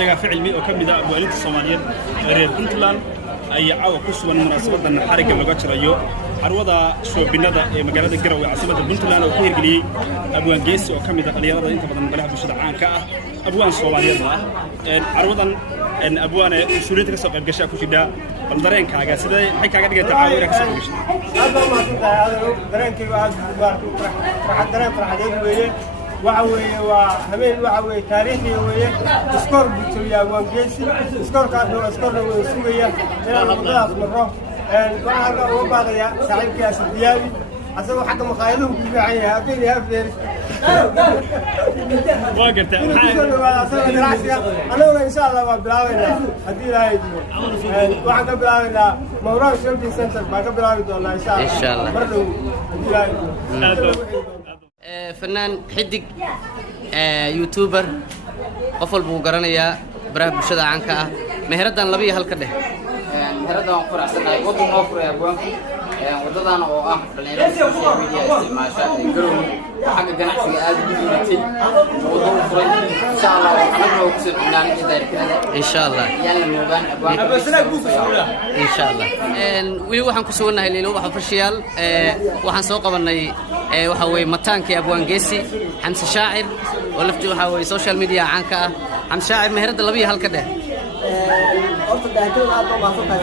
دقا فعل مي وكمدا أبواليد الصوماليين غير بنتلان أي عاو كسوان مناسبة حركة لغة ريو عروضة شو بندا مقالة الجروي عاصمة بنتلان وكير قلي أبوان جيس وكمدا قليرة أنت بدنا مقالة بشدة عانكا أبوان الصوماليين عروضا إن أبوان سوريتك سوق الجشا كوشيدا الدرين كاجا سيدا حي كاجا دقا تعاوي لك سوق الجشا هذا ما تنتهي درين كي واحد فرح درين فرح ديك وعوي وحميد وعوي تاريخي ويا سكور بتويا وانجيسي سكور كاتو سكور وسويا إلى المضاف مرة وعند وبعض يا سعيد كاس ديابي أسوي حق مخايلهم في عيها فيني هفير واقرت أنا إن شاء الله بلاوينا هدي لاي وعند بلاوينا موران شوبي سنتر ما قبلاوي والله إن شاء الله برضو هدي لاي فنان حدق يوتيوبر قفل بو غرانيا برا بشدا عنك مهردان لبي هلك ده مهردان قرا سنه ودو نو قرا بوان ودادان oo ah dhalinyarada social media isticmaasha garow xagga ganacsiga aad u guulatay wado furay insha Allah waxaan ku soo dhignaanay insha Allah yalla moogan insha Allah wili waxaan ku suganahay leelo waxa fashiyaal waxaan soo qabanay waxa way mataankii abwaan geesi xamse shaacir oo lafti waxa way social media caanka ah xamse shaacir meherada labiya halka dheh horta daahir aad ma faafay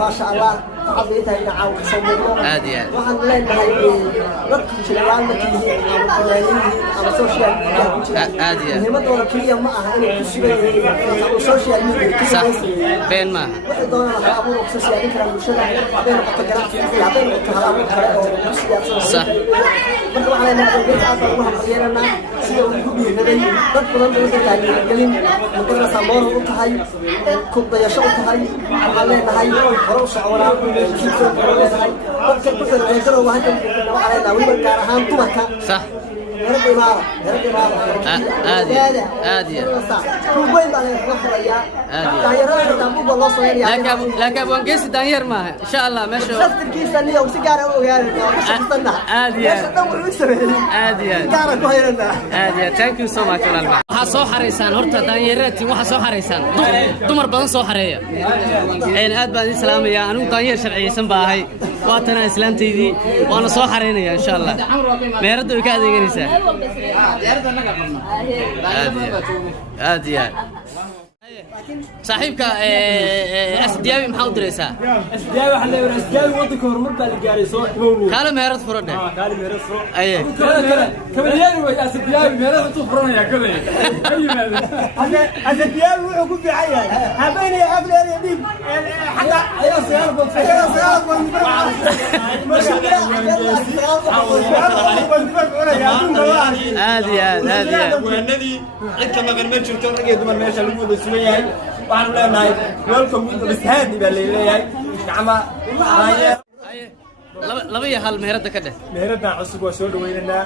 ما شاء الله عبيتها إلى عاون صومالية عادي وحن لنا هاي ربط شلوان مكيه على سوشيال ميديا عادي مهمة دولة كلية معها إنه كسبة سوشيال ميديا صح بين ما واحد دولة أبوه سوشيال ميديا مشهورة بين قطعات بين قطعات صح marka waxa la leeyahay aad baan wax yeelana sida uu ku biiray dad badan oo dadka galin muqarrar samoor u tahay ku dayasho u tahay waxa leenahay hore u socona dadka ku soo waxa la leeyahay gaar ahaan dumarka صح عادي لكن ابو انقيس دانير ما ان شاء الله ماشي عادي ثانك يو سو ماتش waxa soo xareysaan horta daanyeeratii waxa soo xareysaan dumar badan soo xareeya aad baan idin salaamaya anigu daanyeer sharciyeysan baahay waatana islaanteydii waana soo xareynaya insha Allah meerada way ka adeeganaysaa عادي صاحبك اسديابي محاو دريسا اسديابي waxa la yiraahdaa asdiyaabi wadanka horumarka la gaaray soo dhaweynayo kala meerad furadhe kala meerad furo aye kabaliyay way asdiyaabi meerad tu furanaya kale asdiyaabi wuxuu ku fiican yahay habeenay afleer dib xaga ayaa soo عادي وانadii cid ka maqan ma jirto ragay dumar meesha lagu wada sugan yahay waxaan leenahay welcome with bishaadi baa leeyahay gacma daayeer laba iyo hal meherada ka dheh meherada cusub waa soo dhaweynaa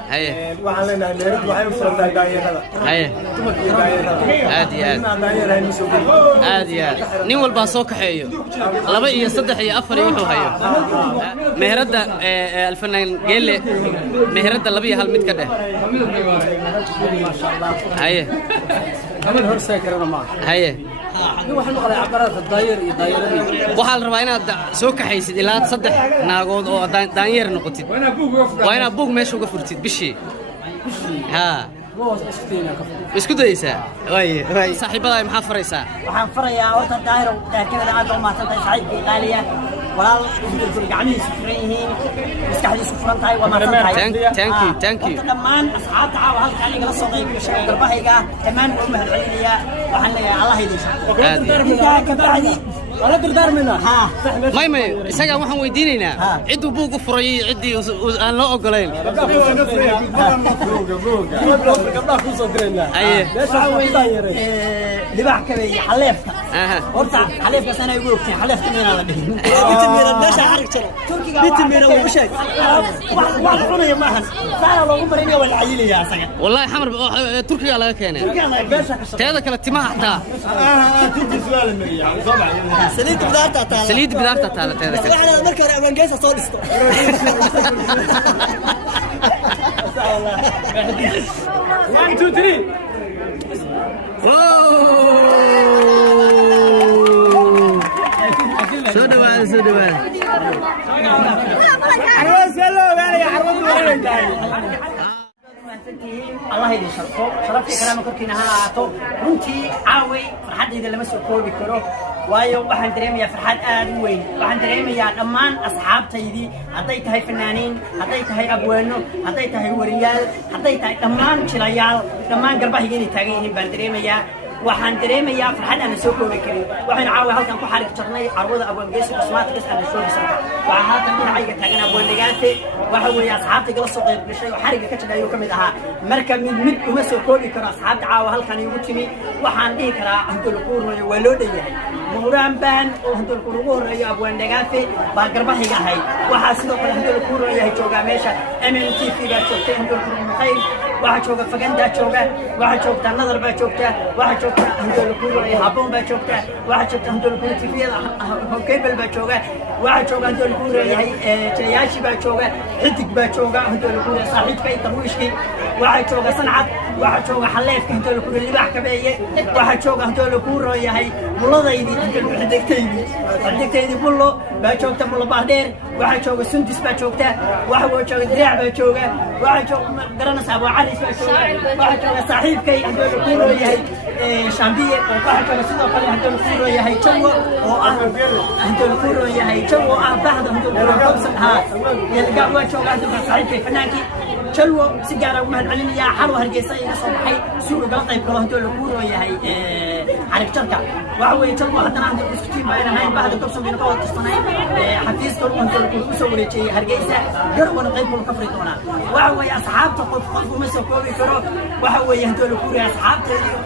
waxaan leenahay meherada waxay u furantahay daayeerada dumarkii daayeerada عادي nin walba soo kaxeeyo laba iyo saddex iyo afar iyo wuxuu hayo meherada alfanaan geele meherada laba iyo hal mid ka dheh ما شاء الله haye kamal horseey karana ma haye waxaan maqlay cabarada daayeer iyo daayeeradii waxa la rabaa inaad soo kaxaysid ilaa saddex naagood oo daanyeer noqotid waa inaad buug meesha uga furtid bishii ha isku dayaysaa way saaxiibada maxaa faraysaa waxaan farayaa horta daahir daakada aad u maasantay saaxiibkii qaaliya walaal gacmihiisa furan yihiin maskaxdiisa furan tahay waa maasantay thank you dhammaan asxaabta caawa halka aniga la soo qayb gashay garbahayga dhammaan u mahadcelinayaa waxaan leeyahay Allah idin shaqo wala dardaarmina may isaga waxaan weydiinaynaa ciduu buug u furay cidii aan loo ogolayn gabdhaha ku soo dirayna meesha weeyay libax kabay xaleefka horta xaleefka sana ugu ogtay xaleefka meena la dhihin bitimira meesha xarig jiro turkiga bitimira uu sheeg wax cunaya maahan saa loogu marinaya wal cayilaya asaga wallahi xamar turkiga laga keenay teeda kale timaha xataa سليد بدارتا تالا سليد بدارتا تالا واحد مركب أبان جيسا صادستو والله 1 2 3 سودوان عروس يلا وين يا عروس وين جاي الله يدي شرفتي كلامك كركينا هاتو runtii caaway farxadayda lama soo koobi karo waayo waxaan dareemayaa farxad aad u weyn waxaan dareemayaa dhammaan asxaabtaydii hadday tahay fanaaniin hadday tahay abwaano hadday tahay wariyaal hadday tahay dhammaan jilayaal dhammaan garbahiga inay taagan yihiin baan dareemayaa waxaan dareemayaa farxad aan la soo koobi karin waxaan caawa halkan ku xarig jarnay carwada abwaangeesi cosmetics aan la shoogisan waxaa halkan dhinacayga taagan abwaandhigaante waxa weeye asxaabtayga la soo qayb gashay oo xariga ka jadhaayuu ka mid ahaa marka mid uma soo koobi karo asxaabta caawa halkan iigu timi waxaan dhihi karaa handolku horeeyo waa loo dhan yahay muuraan baan oo handolku ugu horeeyo abwaandhigaante baa garbahiga ahay waxaa sidoo kale handolku horeeyahay joogaa meesha MNTV baa joogtay handolku muqayl waxaa jooga fagandaa jooga waxaa joogta nadar baa joogta waxaa joogta handolku haboon baa joogta waxaa joogta handolku tviyada hokebel baa jooga waxaa jooga handolku yahay jilayaashii baa jooga xidig baa jooga handolku saaxiibka iyo tarwiishkii waxaa jooga sancad waxaa jooga xaleefka handolku libax kabeeye waxaa jooga handolku yahay buladaydii handolku xidigtaydii bullo baa joogta bullo bahdheer waxaa jooga sundis baa joogta waxaa jooga diraac baa jooga waxaa jooga garanaysa abuu caris baa jooga waxaa jooga saaxiibkay handolku yahay شامبيه وقاعد كسيدو قال هدول كورو يهي جوو او هدول كورو يهي جوو بعد هدول كورو ها يلقى وجهه قاعد صعيد فنانكي جلو سيجاره ومهد علميا حلو هرجيسا يا صباحي سوق قلطيب كله هدول كورو يهي حرك شركه وهو جلو حتى عند الاسكتين بين هاي بعد كبسو بين قوه تصنيع حفيز كل هدول كورو سوري شيء هرجيسا قرب نقيب كل كفريتونا وهو اصحاب تقف ومسكوبي كرو وهو هدول كورو اصحاب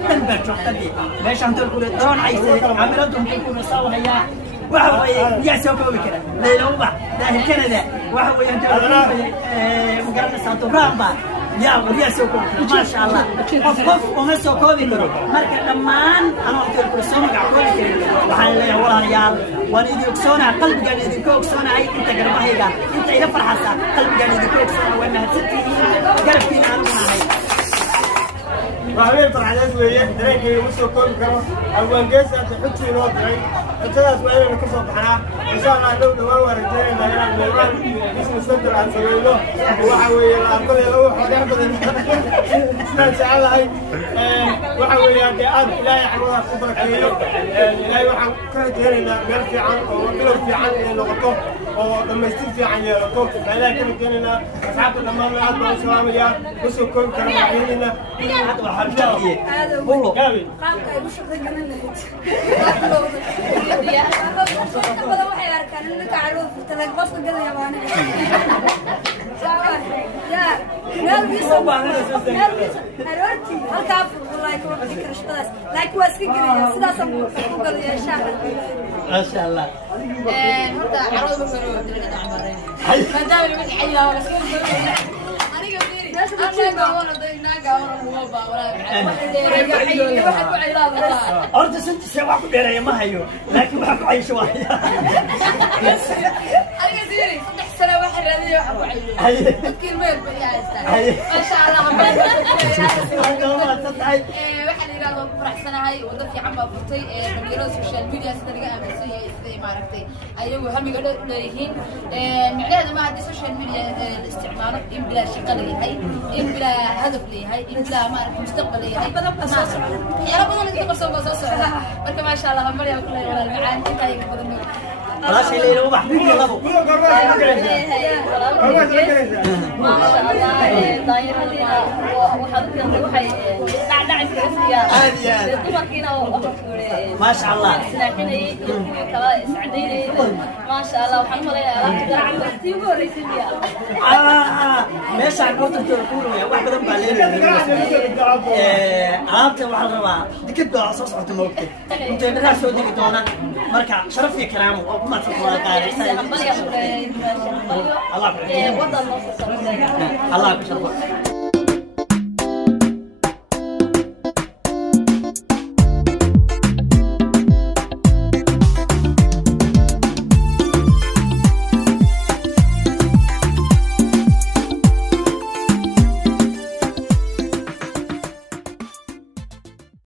تنبر شوفتي ليش انت تقول درون عايزه عملتهم تكون صاويه وهو يا سوكو بكره ليلو با ده كندا وهو انت مقرن سانتو برامبا يا وريا سوكو ما شاء الله قف وما سوكو بكره marka dhamaan ana waxaan ku soo magacoobay waxaan leeyahay walaalayaal waan idin ogsoonaa qalbigaan idin ogsoonahay inta garbahayga inta ila farxasa qalbigaan idin ogsoonaa waan mahadsantihiin garabkiina aan u nahay وعليه فرحات وياه دريك وسو كل كرو الوانجيس انت حطي لو دري انتاس وين كسو بخنا ان شاء الله لو دوا ورجينا الى الميدان اسم صدر عن سويلو waxa weeye la aqbalay oo xogaa badan saacada ay waxa weeye aad ilaahay xawada ku barakeeyo ilaahay waxaan ka jeereynaa meel fiican oo bilow fiican inay noqoto oo dhamaystir fiican yeelato ilaahay ka keenana asxaabta dhamaan aad baan salaamaya wusoo koob kara waxyeelina hada waxa joojiye bullo gabi qaabka ay u shaqeeyaan badan waxay arkaan in ka calool furtay qofka galaya baan يا نرجس نرجس أروتي هالكاف والله كم ذكر شغلات لكن واسكيكني سدا سمو قال يا شاعر ما شاء الله هذا عروض مرود اللي عمرين ما دام من حياه ولا أرد سنت سواء كبيرة يا ما هيو لكن ما حكوا عيش واحد. أنا كثير صدق سنة واحد هذه وحكوا عيش. كل ما يبغى ما شاء الله. واحد يلا الله فرح سنة هاي وضفي عم بطي مجرد سوشيال ميديا سنة أمسية إستي ما عرفتي أيوه هم يقولوا ليهين معلها ما عندي سوشيال ميديا الاستعمار إن بلا شغل هاي إن بلا هدف لي هاي إن بلا ما أعرف مستقبل لي هاي بدأ بقصص يا رب أنا نتقبل صوب قصص بركة ما شاء الله مريم كلها ولا المعاني أنت هيك بدنا خلاص اللي لو محبوب ولا أبو ما شاء الله دايرة لنا وحضرتك وحي نعم كرسية ما شاء الله ما شاء الله وحنا ليش عقبت التلفون يا واحد بدهم بعدين عرفت واحد ربع دكتور عصاص عطوا موقف انت بدها شو دكتورنا مركع شرف في كلامه وما تقول قال الله يحفظك الله يحفظك